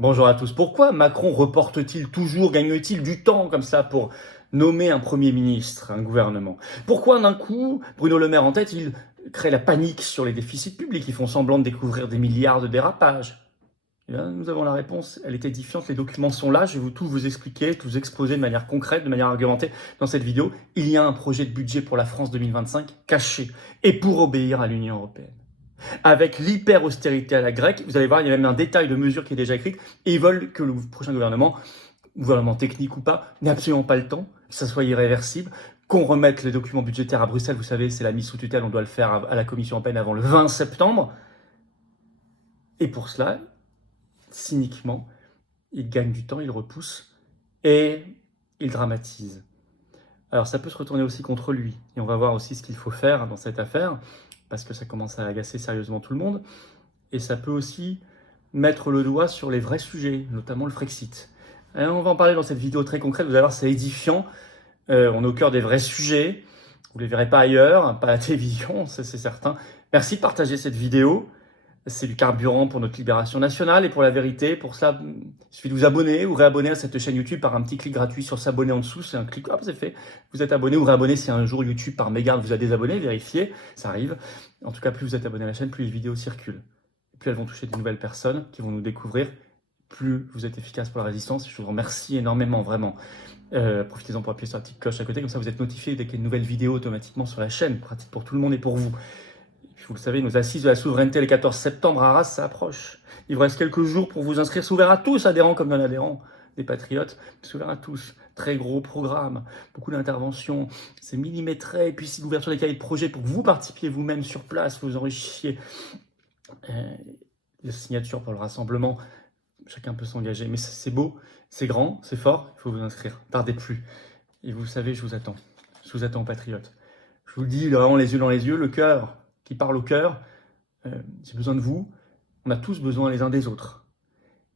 Bonjour à tous. Pourquoi Macron reporte-t-il toujours, gagne-t-il du temps comme ça pour nommer un Premier ministre, un gouvernement? Pourquoi d'un coup, Bruno Le Maire en tête, il crée la panique sur les déficits publics, ils font semblant de découvrir des milliards de dérapages? Eh bien, nous avons la réponse, elle est édifiante, les documents sont là, je vais tout vous expliquer, tout vous exposer de manière concrète, de manière argumentée dans cette vidéo. Il y a un projet de budget pour la France 2025 caché, et pour obéir à l'Union européenne. Avec l'hyper-austérité à la grecque, vous allez voir, il y a même un détail de mesure qui est déjà écrit, et ils veulent que le prochain gouvernement technique ou pas, n'ait absolument pas le temps, que ça soit irréversible, qu'on remette les documents budgétaires à Bruxelles, vous savez, c'est la mise sous tutelle, on doit le faire à la Commission européenne avant le 20 septembre, et pour cela, cyniquement, il gagne du temps, il repousse, et il dramatise. Alors ça peut se retourner aussi contre lui, et on va voir aussi ce qu'il faut faire dans cette affaire, parce que ça commence à agacer sérieusement tout le monde, et ça peut aussi mettre le doigt sur les vrais sujets, notamment le Frexit. Et on va en parler dans cette vidéo très concrète, vous allez voir, c'est édifiant, on est au cœur des vrais sujets, vous ne les verrez pas ailleurs, pas à la télévision, ça c'est certain. Merci de partager cette vidéo, c'est du carburant pour notre libération nationale et pour la vérité. Pour cela, il suffit de vous abonner ou réabonner à cette chaîne YouTube par un petit clic gratuit sur s'abonner en dessous. C'est un clic, hop, c'est fait. Vous êtes abonné ou réabonné si un jour YouTube par mégarde vous a désabonné, vérifiez, ça arrive. En tout cas, plus vous êtes abonné à la chaîne, plus les vidéos circulent. Plus elles vont toucher de nouvelles personnes qui vont nous découvrir, plus vous êtes efficace pour la résistance. Je vous remercie énormément, vraiment. Profitez-en pour appuyer sur la petite cloche à côté, comme ça vous êtes notifié dès qu'il y a une nouvelle vidéo automatiquement sur la chaîne. Pratique pour tout le monde et pour vous. Vous le savez, nos assises de la souveraineté le 14 septembre à Arras, ça approche. Il vous reste quelques jours pour vous inscrire. C'est ouvert à tous, adhérents comme non-adhérents, des patriotes. C'est ouvert à tous. Très gros programme, beaucoup d'interventions. C'est millimétré. Et puis c'est l'ouverture des cahiers de projet pour que vous participiez vous-même sur place, vous enrichissiez. Les signatures pour le rassemblement. Chacun peut s'engager. Mais c'est beau, c'est grand, c'est fort. Il faut vous inscrire. Tardez plus. Et vous savez, je vous attends. Je vous attends, patriotes. Je vous le dis vraiment les yeux dans les yeux, le cœur qui parle au cœur, j'ai besoin de vous. On a tous besoin les uns des autres.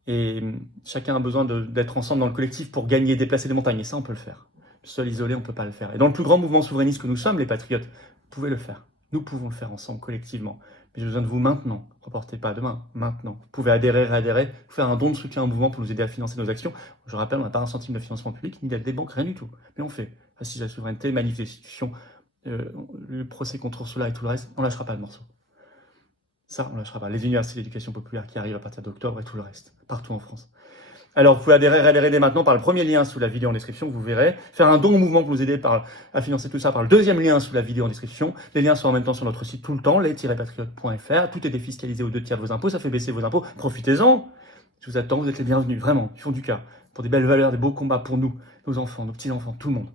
Et chacun a besoin d'être ensemble dans le collectif pour gagner, déplacer des montagnes. Et ça, on peut le faire. Seul, isolé, on ne peut pas le faire. Et dans le plus grand mouvement souverainiste que nous sommes, les patriotes, vous pouvez le faire. Nous pouvons le faire ensemble, collectivement. Mais j'ai besoin de vous maintenant. Reportez pas à demain, maintenant. Vous pouvez adhérer, réadhérer, faire un don de soutien au mouvement pour nous aider à financer nos actions. Je rappelle, on n'a pas un centime de financement public, ni d'aide des banques, rien du tout. Mais on fait. Assise à la souveraineté, manif d'institutions, le procès contre Ursula et tout le reste, on ne lâchera pas le morceau. Ça, on ne lâchera pas. Les universités d'éducation populaire qui arrivent à partir d'octobre et tout le reste, partout en France. Alors, vous pouvez adhérer dès maintenant par le premier lien sous la vidéo en description, vous verrez. Faire un don au mouvement pour nous aider à financer tout ça par le deuxième lien sous la vidéo en description. Les liens sont en même temps sur notre site tout le temps, les-patriotes.fr. Tout est défiscalisé aux 2 tiers de vos impôts, ça fait baisser vos impôts. Profitez-en. Je vous attends, vous êtes les bienvenus, vraiment, du fond du cœur. Pour des belles valeurs, des beaux combats pour nous, nos enfants, nos petits-enfants, tout le monde.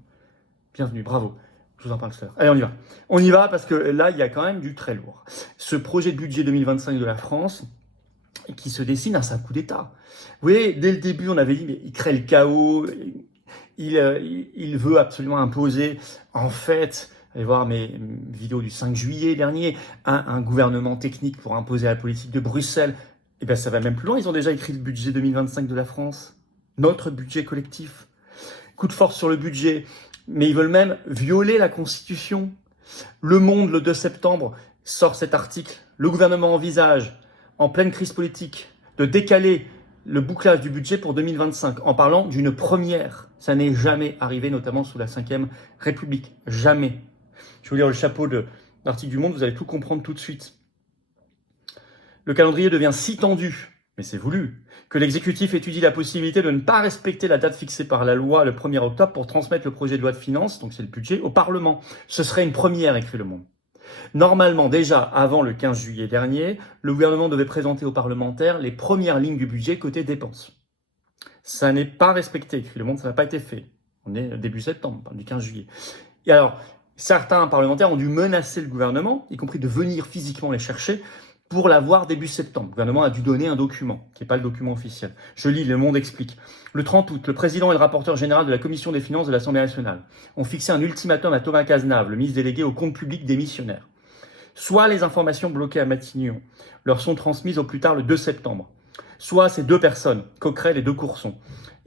Bienvenue, bravo. Je vous en parle tout à l'heure. Allez, on y va. On y va parce que là, il y a quand même du très lourd. Ce projet de budget 2025 de la France qui se dessine à un coup d'État. Vous voyez, dès le début, on avait dit, mais il crée le chaos, il veut absolument imposer, en fait, allez voir mes vidéos du 5 juillet dernier, un gouvernement technique pour imposer la politique de Bruxelles. Et bien, ça va même plus loin. Ils ont déjà écrit le budget 2025 de la France, notre budget collectif. Coup de force sur le budget. Mais ils veulent même violer la Constitution. Le Monde, le 2 septembre, sort cet article. Le gouvernement envisage, en pleine crise politique, de décaler le bouclage du budget pour 2025 en parlant d'une première. Ça n'est jamais arrivé, notamment sous la 5e République. Jamais. Je vais vous lire le chapeau de l'article du Monde, vous allez tout comprendre tout de suite. Le calendrier devient si tendu, mais c'est voulu, que l'exécutif étudie la possibilité de ne pas respecter la date fixée par la loi le 1er octobre pour transmettre le projet de loi de finances, donc c'est le budget, au Parlement. Ce serait une première, écrit Le Monde. Normalement, déjà avant le 15 juillet dernier, le gouvernement devait présenter aux parlementaires les premières lignes du budget côté dépenses. Ça n'est pas respecté, écrit Le Monde, ça n'a pas été fait. On est début septembre, on parle du 15 juillet. Et alors, certains parlementaires ont dû menacer le gouvernement, y compris de venir physiquement les chercher, pour l'avoir début septembre. Le gouvernement a dû donner un document, qui n'est pas le document officiel. Je lis, Le Monde explique. Le 30 août, le président et le rapporteur général de la Commission des finances de l'Assemblée nationale ont fixé un ultimatum à Thomas Cazenave, le ministre délégué au compte public démissionnaire. Soit les informations bloquées à Matignon leur sont transmises au plus tard le 2 septembre, soit ces 2 personnes, Coquerel et De Courson,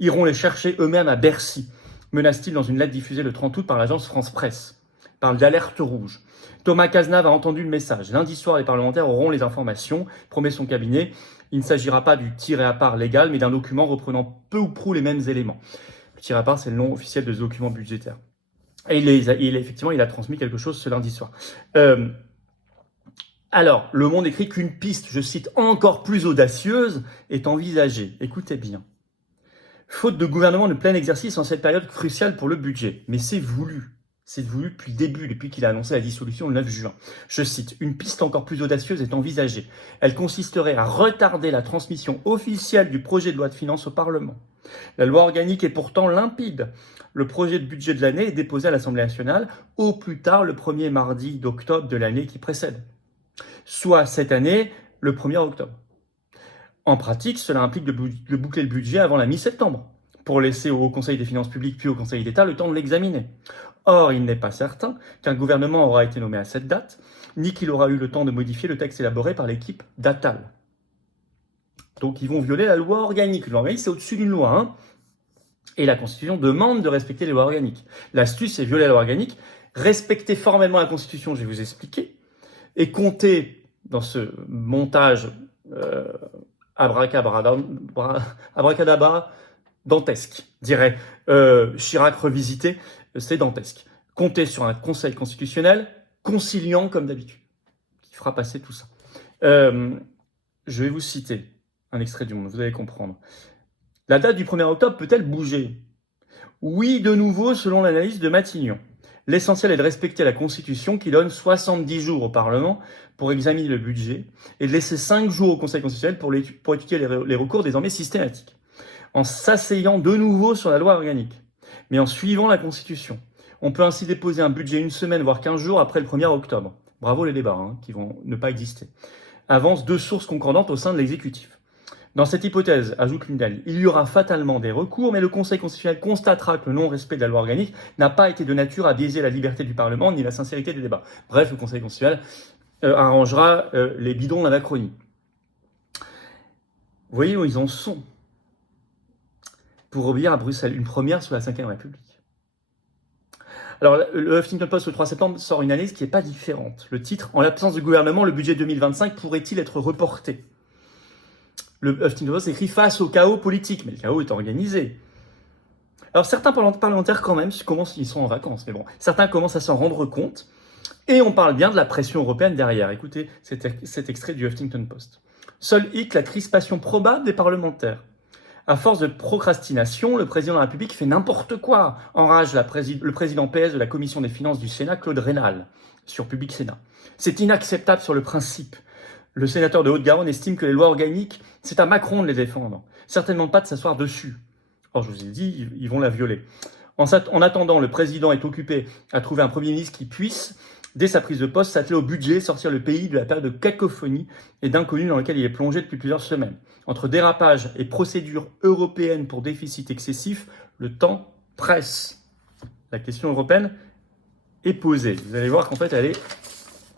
iront les chercher eux-mêmes à Bercy, menace-t-il dans une lettre diffusée le 30 août par l'agence France Presse. parle d'alerte rouge. Thomas Cazenave a entendu le message. Lundi soir, les parlementaires auront les informations, promet son cabinet. Il ne s'agira pas du tiré à part légal, mais d'un document reprenant peu ou prou les mêmes éléments. Le tiré à part, c'est le nom officiel de ce document budgétaire. Et effectivement, il a transmis quelque chose ce lundi soir. Alors, Le Monde écrit qu'une piste, je cite, encore plus audacieuse est envisagée. Écoutez bien. Faute de gouvernement de plein exercice en cette période cruciale pour le budget. Mais c'est voulu. C'est voulu depuis le début, depuis qu'il a annoncé la dissolution le 9 juin. Je cite, une piste encore plus audacieuse est envisagée. Elle consisterait à retarder la transmission officielle du projet de loi de finances au Parlement. La loi organique est pourtant limpide. Le projet de budget de l'année est déposé à l'Assemblée nationale au plus tard le premier mardi d'octobre de l'année qui précède. Soit cette année, le 1er octobre. En pratique, cela implique de boucler le budget avant la mi-septembre, pour laisser au Conseil des finances publiques puis au Conseil d'État le temps de l'examiner. Or, il n'est pas certain qu'un gouvernement aura été nommé à cette date, ni qu'il aura eu le temps de modifier le texte élaboré par l'équipe d'Attal. Donc, ils vont violer la loi organique. La loi organique, c'est au-dessus d'une loi, hein. Et la Constitution demande de respecter les lois organiques. L'astuce, c'est violer la loi organique, respecter formellement la Constitution, je vais vous expliquer, et compter dans ce montage abracadabra dantesque, dirait Chirac revisité, c'est dantesque. Compter sur un conseil constitutionnel conciliant comme d'habitude, qui fera passer tout ça. Je vais vous citer un extrait du Monde, vous allez comprendre. La date du 1er octobre peut-elle bouger? Oui, de nouveau, selon l'analyse de Matignon. L'essentiel est de respecter la Constitution qui donne 70 jours au Parlement pour examiner le budget et de laisser 5 jours au Conseil constitutionnel pour étudier les recours désormais systématiques. En s'asseyant de nouveau sur la loi organique, mais en suivant la Constitution. On peut ainsi déposer un budget une semaine, voire 15 jours après le 1er octobre. Bravo les débats, hein, qui vont ne pas exister. Avancent 2 sources concordantes au sein de l'exécutif. Dans cette hypothèse, ajoute Lundal, il y aura fatalement des recours, mais le Conseil constitutionnel constatera que le non-respect de la loi organique n'a pas été de nature à biaiser la liberté du Parlement ni la sincérité des débats. Bref, le Conseil constitutionnel arrangera les bidons d'anachronie. Vous voyez où ils en sont pour obéir à Bruxelles, une première sous la Ve République. Alors, le Huffington Post, le 3 septembre, sort une analyse qui n'est pas différente. Le titre, en l'absence de gouvernement, le budget 2025 pourrait-il être reporté? Le Huffington Post écrit face au chaos politique, mais le chaos est organisé. Alors certains parlementaires quand même, ils sont en vacances, mais bon, certains commencent à s'en rendre compte, et on parle bien de la pression européenne derrière. Écoutez cet extrait du Huffington Post. Seul hic, la crispation probable des parlementaires. À force de procrastination, le président de la République fait n'importe quoi, enrage le président PS de la Commission des finances du Sénat, Claude Raynal, sur Public Sénat. C'est inacceptable sur le principe. Le sénateur de Haute-Garonne estime que les lois organiques, c'est à Macron de les défendre. Certainement pas de s'asseoir dessus. Or, je vous ai dit, ils vont la violer. En attendant, le président est occupé à trouver un Premier ministre qui puisse, dès sa prise de poste, s'atteler au budget, sortir le pays de la période de cacophonie et d'inconnu dans laquelle il est plongé depuis plusieurs semaines. Entre dérapage et procédures européennes pour déficit excessif, le temps presse. La question européenne est posée. Vous allez voir qu'en fait, elle est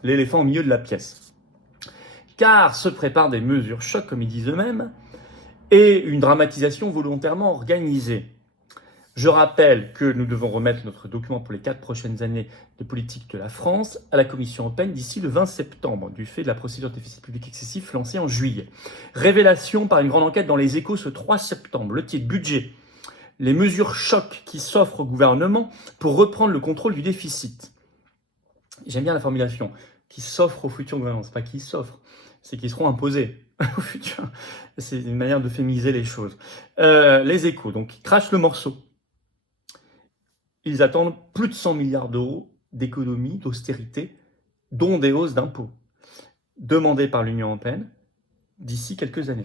l'éléphant au milieu de la pièce. Car se préparent des mesures chocs, comme ils disent eux-mêmes, et une dramatisation volontairement organisée. Je rappelle que nous devons remettre notre document pour les 4 prochaines années de politique de la France à la Commission européenne d'ici le 20 septembre, du fait de la procédure de déficit public excessif lancée en juillet. Révélation par une grande enquête dans les Échos ce 3 septembre. Le titre, budget. Les mesures chocs qui s'offrent au gouvernement pour reprendre le contrôle du déficit. J'aime bien la formulation. Qui s'offrent au futur gouvernement. C'est pas qui s'offrent. C'est qu'ils seront imposés au futur. C'est une manière de féminiser les choses. Les Échos, donc, ils crachent le morceau. Ils attendent plus de 100 milliards d'euros d'économies, d'austérité, dont des hausses d'impôts, demandées par l'Union européenne d'ici quelques années.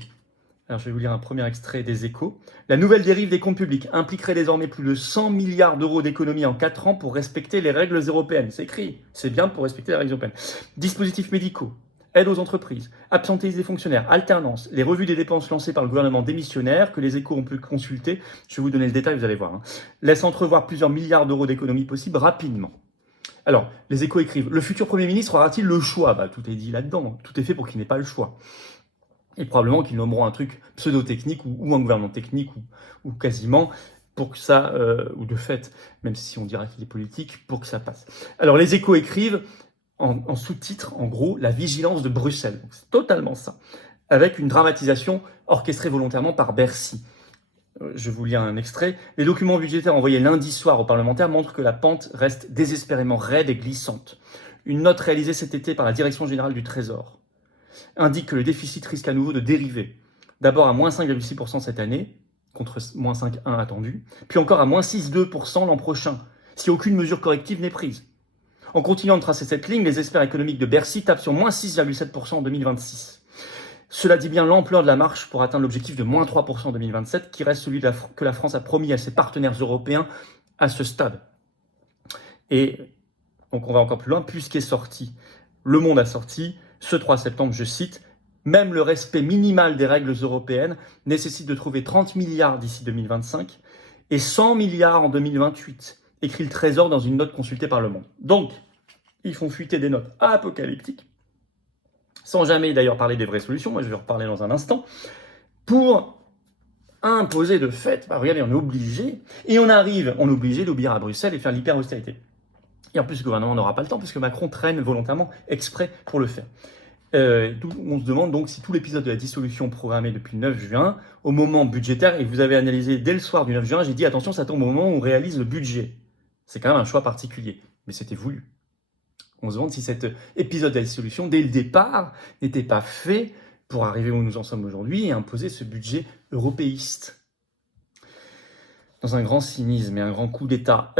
Alors, je vais vous lire un premier extrait des Échos. La nouvelle dérive des comptes publics impliquerait désormais plus de 100 milliards d'euros d'économies en 4 ans pour respecter les règles européennes. C'est écrit, c'est bien pour respecter les règles européennes. Dispositifs médicaux, aide aux entreprises, absentéisme des fonctionnaires, alternance, les revues des dépenses lancées par le gouvernement démissionnaire, que les Échos ont pu consulter, je vais vous donner le détail, vous allez voir, laissent entrevoir plusieurs milliards d'euros d'économies possibles rapidement. Alors, les Échos écrivent, le futur Premier ministre aura-t-il le choix? Tout est dit là-dedans, tout est fait pour qu'il n'ait pas le choix. Et probablement qu'ils nommeront un truc pseudo-technique ou un gouvernement technique ou quasiment pour que ça, ou de fait, même si on dira qu'il est politique, pour que ça passe. Alors les Échos écrivent en sous-titre, en gros, la vigilance de Bruxelles. Donc, c'est totalement ça, avec une dramatisation orchestrée volontairement par Bercy. Je vous lis un extrait. Les documents budgétaires envoyés lundi soir aux parlementaires montrent que la pente reste désespérément raide et glissante. Une note réalisée cet été par la Direction générale du Trésor indique que le déficit risque à nouveau de dériver. D'abord à moins 5,6% cette année, contre moins 5,1% attendu, puis encore à moins 6,2% l'an prochain, si aucune mesure corrective n'est prise. En continuant de tracer cette ligne, les experts économiques de Bercy tapent sur moins 6,7% en 2026. Cela dit bien l'ampleur de la marche pour atteindre l'objectif de moins 3% en 2027, qui reste celui que la France a promis à ses partenaires européens à ce stade. Et donc on va encore plus loin, puisqu'est sorti, Le Monde a sorti, ce 3 septembre, je cite, « Même le respect minimal des règles européennes nécessite de trouver 30 milliards d'ici 2025 et 100 milliards en 2028 », écrit le Trésor dans une note consultée par Le Monde. Donc, ils font fuiter des notes apocalyptiques, sans jamais d'ailleurs parler des vraies solutions, moi je vais en reparler dans un instant, pour imposer de fait, regardez, on est obligé, et on est obligé d'obéir à Bruxelles et faire l'hyper-austérité. Et en plus, le gouvernement n'aura pas le temps, puisque Macron traîne volontairement exprès pour le faire. On se demande donc si tout l'épisode de la dissolution programmée depuis le 9 juin, au moment budgétaire, et que vous avez analysé dès le soir du 9 juin, j'ai dit attention, ça tombe au moment où on réalise le budget. C'est quand même un choix particulier, mais c'était voulu. On se demande si cet épisode de la dissolution, dès le départ, n'était pas fait pour arriver où nous en sommes aujourd'hui et imposer ce budget européiste. Dans un grand cynisme et un grand coup d'État.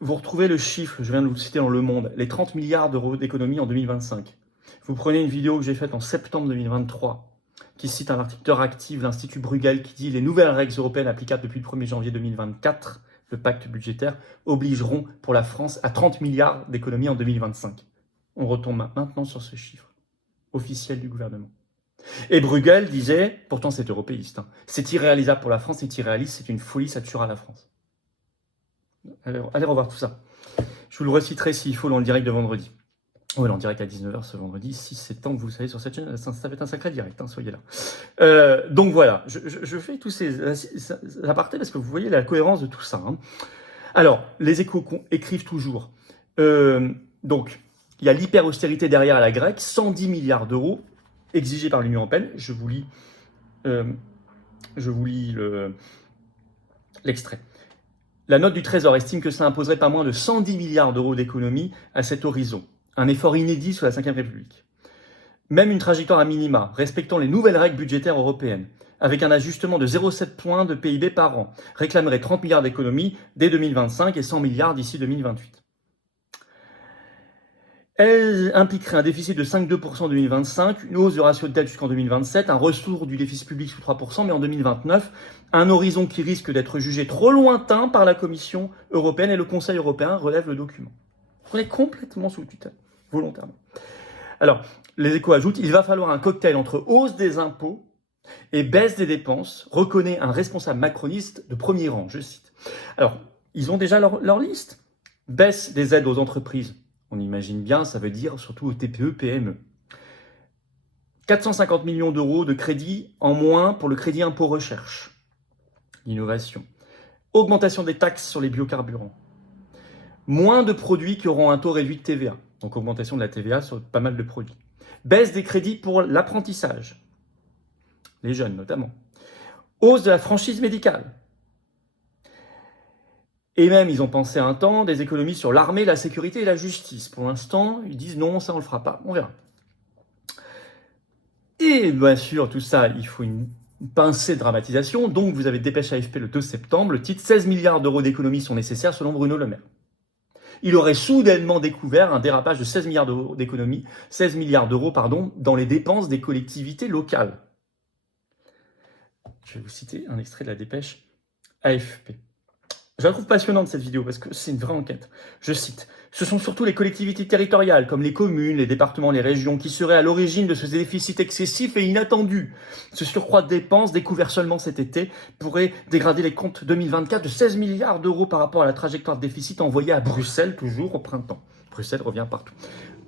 Vous retrouvez le chiffre, je viens de vous le citer dans Le Monde, les 30 milliards d'euros d'économie en 2025. Vous prenez une vidéo que j'ai faite en septembre 2023, qui cite un article d'Euractiv, l'Institut Bruegel, qui dit « Les nouvelles règles européennes applicables depuis le 1er janvier 2024 », le pacte budgétaire, obligeront pour la France à 30 milliards d'économies en 2025. On retombe maintenant sur ce chiffre officiel du gouvernement. Et Bruegel disait, pourtant c'est européiste, c'est irréalisable pour la France, c'est irréaliste, c'est une folie, ça tuera la France. Allez revoir tout ça. Je vous le reciterai s'il faut dans le direct de vendredi. Oui, en direct à 19h ce vendredi, 6 septembre, vous savez, sur cette chaîne, ça va être un sacré direct, soyez là. Donc voilà, je fais tous ces apartés parce que vous voyez la cohérence de tout ça. Alors, les Échos écrivent toujours. Donc, il y a l'hyper-austérité derrière la grecque, 110 milliards d'euros exigés par l'Union européenne. Je vous lis l'extrait. La note du Trésor estime que ça imposerait pas moins de 110 milliards d'euros d'économies à cet horizon. Un effort inédit sous la Ve République. Même une trajectoire à minima, respectant les nouvelles règles budgétaires européennes, avec un ajustement de 0,7 points de PIB par an, réclamerait 30 milliards d'économies dès 2025 et 100 milliards d'ici 2028. Elle impliquerait un déficit de 5,2% en 2025, une hausse du ratio de dette jusqu'en 2027, un retour du déficit public sous 3%, mais en 2029, un horizon qui risque d'être jugé trop lointain par la Commission européenne et le Conseil européen, relève le document. On est complètement sous tutelle, volontairement. Alors, les Échos ajoutent, il va falloir un cocktail entre hausse des impôts et baisse des dépenses, reconnaît un responsable macroniste de premier rang, je cite. Alors, ils ont déjà leur liste. Baisse des aides aux entreprises. On imagine bien, ça veut dire surtout aux TPE, PME. 450 millions d'euros de crédit en moins pour le crédit impôt recherche. L'innovation. Augmentation des taxes sur les biocarburants. Moins de produits qui auront un taux réduit de TVA. Donc augmentation de la TVA sur pas mal de produits. Baisse des crédits pour l'apprentissage. Les jeunes notamment. Hausse de la franchise médicale. Et même, ils ont pensé un temps, des économies sur l'armée, la sécurité et la justice. Pour l'instant, ils disent non, ça on le fera pas, on verra. Et bien sûr, tout ça, il faut une pincée de dramatisation. Donc, vous avez Dépêche AFP le 2 septembre, le titre « 16 milliards d'euros d'économies sont nécessaires selon Bruno Le Maire ». Il aurait soudainement découvert un dérapage de 16 milliards d'euros d'économies, 16 milliards d'euros, dans les dépenses des collectivités locales. Je vais vous citer un extrait de la Dépêche AFP. Je la trouve passionnante cette vidéo parce que c'est une vraie enquête. Je cite, « Ce sont surtout les collectivités territoriales comme les communes, les départements, les régions qui seraient à l'origine de ce déficit excessif et inattendu. Ce surcroît de dépenses découvert seulement cet été pourrait dégrader les comptes 2024 de 16 milliards d'euros par rapport à la trajectoire de déficit envoyée à Bruxelles toujours au printemps. » Bruxelles revient partout.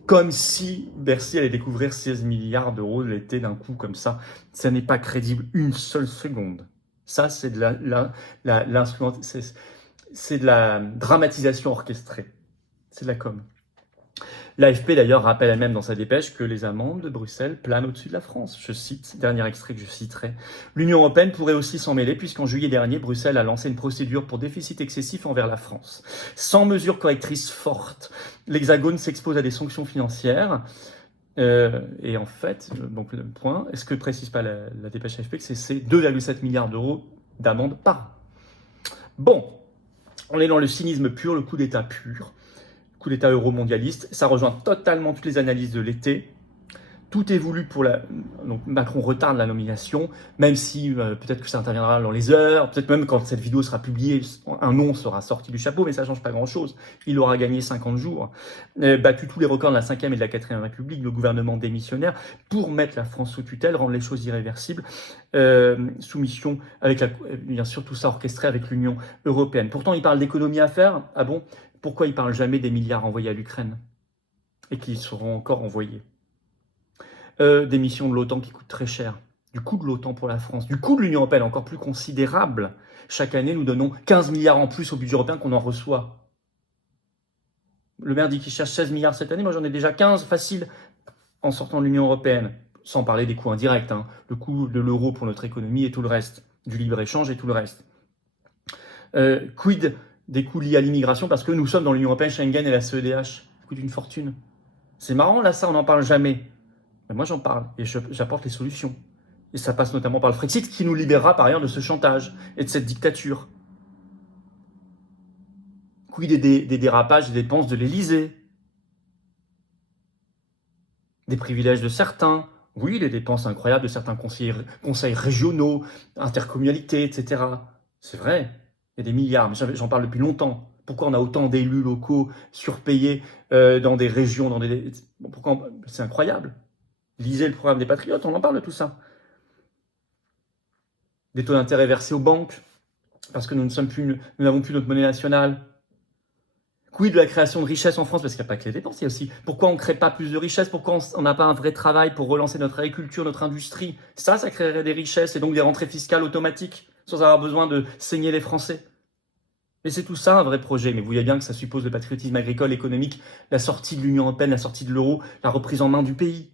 Comme si Bercy allait découvrir 16 milliards d'euros l'été d'un coup comme ça. Ça n'est pas crédible une seule seconde. Ça, c'est de c'est de la dramatisation orchestrée. C'est de la com. L'AFP d'ailleurs rappelle elle-même dans sa dépêche que les amendes de Bruxelles planent au-dessus de la France. Je cite, dernier extrait que je citerai. L'Union européenne pourrait aussi s'en mêler puisqu'en juillet dernier, Bruxelles a lancé une procédure pour déficit excessif envers la France. Sans mesures correctrices fortes, l'Hexagone s'expose à des sanctions financières. Et en fait, donc le point, est-ce que précise pas la dépêche AFP que c'est 2,7 milliards d'euros d'amende par an. Bon, on est dans le cynisme pur, le coup d'État pur. Coup d'État euro-mondialiste, ça rejoint totalement toutes les analyses de l'été. Tout est voulu pour donc Macron retarde la nomination, même si peut-être que ça interviendra dans les heures, peut-être même quand cette vidéo sera publiée, un nom sera sorti du chapeau, mais ça ne change pas grand-chose. Il aura gagné 50 jours, battu tous les records de la 5e et de la 4e République, le gouvernement démissionnaire, pour mettre la France sous tutelle, rendre les choses irréversibles, soumission avec bien sûr tout ça orchestré avec l'Union européenne. Pourtant, il parle d'économie à faire. Ah bon? Pourquoi il ne parle jamais des milliards envoyés à l'Ukraine et qui seront encore envoyés? Des missions de l'OTAN qui coûtent très cher, du coût de l'OTAN pour la France, du coût de l'Union européenne encore plus considérable. Chaque année, nous donnons 15 milliards en plus au budget européen qu'on en reçoit. Le maire dit qu'il cherche 16 milliards cette année, moi j'en ai déjà 15 facile en sortant de l'Union européenne, sans parler des coûts indirects, le coût de l'euro pour notre économie et tout le reste, du libre-échange et tout le reste. Quid des coûts liés à l'immigration, parce que nous sommes dans l'Union européenne, Schengen et la CEDH, ça coûte une fortune. C'est marrant, là, ça, on n'en parle jamais. Mais moi, j'en parle et j'apporte les solutions. Et ça passe notamment par le Frexit, qui nous libérera par ailleurs de ce chantage et de cette dictature. Quid des dérapages, des dépenses de l'Élysée, des privilèges de certains, oui, les dépenses incroyables de certains conseils régionaux, intercommunalités, etc. C'est vrai, il y a des milliards, mais j'en parle depuis longtemps. Pourquoi on a autant d'élus locaux surpayés dans des régions, pourquoi c'est incroyable. Lisez le programme des Patriotes, on en parle de tout ça. Des taux d'intérêt versés aux banques, parce que nous n'avons plus notre monnaie nationale. Quid de la création de richesses en France, parce qu'il n'y a pas que les dépenses, il y a aussi pourquoi on ne crée pas plus de richesses, pourquoi on n'a pas un vrai travail pour relancer notre agriculture, notre industrie. Ça créerait des richesses et donc des rentrées fiscales automatiques, sans avoir besoin de saigner les Français. Mais c'est tout ça un vrai projet, mais vous voyez bien que ça suppose le patriotisme agricole, économique, la sortie de l'Union européenne, la sortie de l'euro, la reprise en main du pays.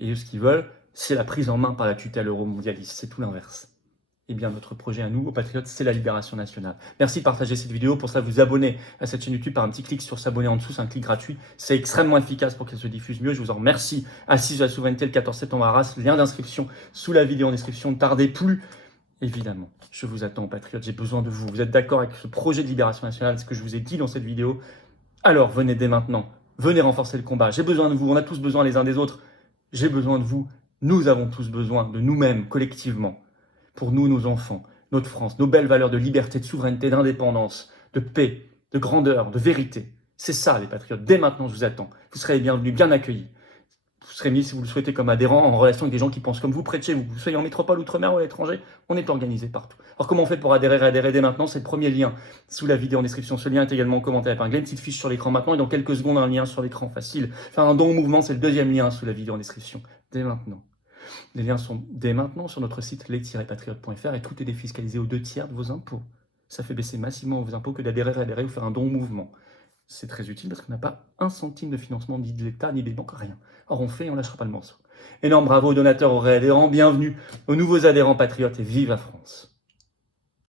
Et eux, ce qu'ils veulent, c'est la prise en main par la tutelle euro-mondialiste. C'est tout l'inverse. Eh bien, notre projet à nous, aux Patriotes, c'est la libération nationale. Merci de partager cette vidéo. Pour ça, vous abonner à cette chaîne YouTube par un petit clic sur s'abonner en dessous. C'est un clic gratuit. C'est extrêmement efficace pour qu'elle se diffuse mieux. Je vous en remercie. Assise de la souveraineté le 14 septembre à Arras. Lien d'inscription sous la vidéo en description. Ne tardez plus. Évidemment, je vous attends, Patriotes. J'ai besoin de vous. Vous êtes d'accord avec ce projet de libération nationale, ce que je vous ai dit dans cette vidéo? Alors, venez dès maintenant. Venez renforcer le combat. J'ai besoin de vous. On a tous besoin les uns des autres. J'ai besoin de vous, nous avons tous besoin de nous-mêmes, collectivement, pour nous, nos enfants, notre France, nos belles valeurs de liberté, de souveraineté, d'indépendance, de paix, de grandeur, de vérité. C'est ça, les Patriotes. Dès maintenant, je vous attends. Vous serez bienvenus, bien accueillis. Vous serez mis, si vous le souhaitez, comme adhérent, en relation avec des gens qui pensent comme vous, près de chez vous. Vous soyez en métropole, outre-mer ou à l'étranger, on est organisé partout. Alors, comment on fait pour adhérer dès maintenant? C'est le premier lien sous la vidéo en description. Ce lien est également en commentaire épinglé. Une petite fiche sur l'écran maintenant et dans quelques secondes, un lien sur l'écran facile. Faire un don au mouvement, c'est le deuxième lien sous la vidéo en description. Dès maintenant. Les liens sont dès maintenant sur notre site les-patriotes.fr et tout est défiscalisé aux 2/3 de vos impôts. Ça fait baisser massivement vos impôts que d'adhérer ou faire un don au mouvement. C'est très utile parce qu'on n'a pas un centime de financement ni de l'État ni des banques, rien. Or on fait et on ne lâchera pas le morceau. Énorme bravo aux donateurs, aux réadhérents, bienvenue aux nouveaux adhérents patriotes et vive la France.